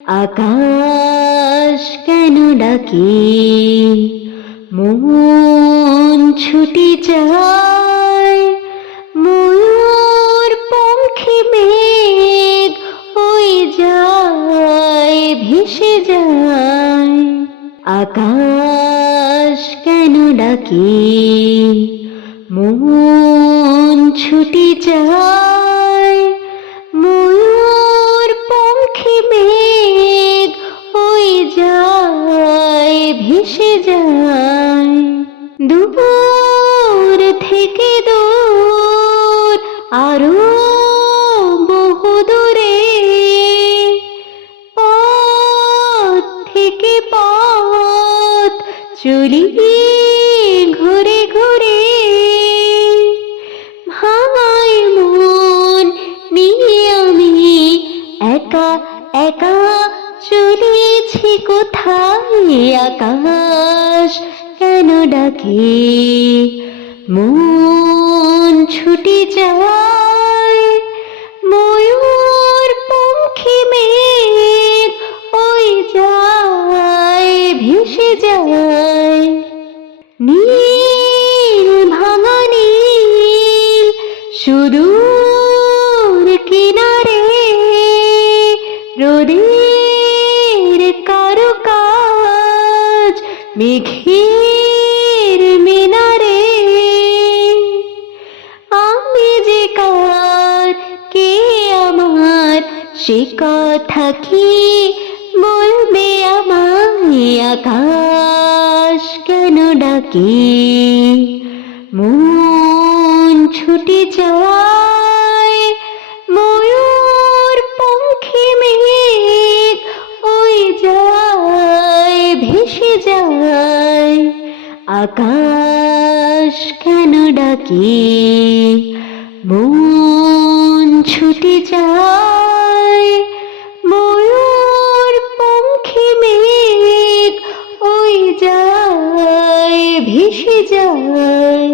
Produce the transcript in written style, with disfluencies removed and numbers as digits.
আকাশ কেন ডাকে, মন ছুটে যায়, ময়ূর পঙ্খী মেঘ হয়ে যায়, ভেসে যায়। আকাশ কেন ডাকে, মন ছুটে যায়, ময়ূর পঙ্খী মেঘ হয়ে যায়, ভেসে যায়। দূর থেকে দূর, আরো বহু দূরে, পথ থেকে পথ চলি ঘুরে ঘুরে, ভাঙায় মন নিয়ে আমি একা একা চলেছি কোথায়। আকাশ কেন ডাকে, মন ছুটে যায়, ময়ূর পঙ্খী মেঘ হয়ে যায়, ভেসে যায়। নীল ভাঙা নীল সুদূর কিনারে, রোদের কারুকাজ মেঘের মিনারে। আমি যে কার, কে আমার, সে কথা কি বলবে আমায়। আকাশ কেন ডাকে, মন ছুটে যায়, ময়ূর পঙ্খী মেঘ হয়ে যায়, ভেসে যায়। আকাশ কেন ডাকে, মন ছুটে যায়, ময়ূর পঙ্খী মেঘ হয়ে যায়, ভেসে যায়।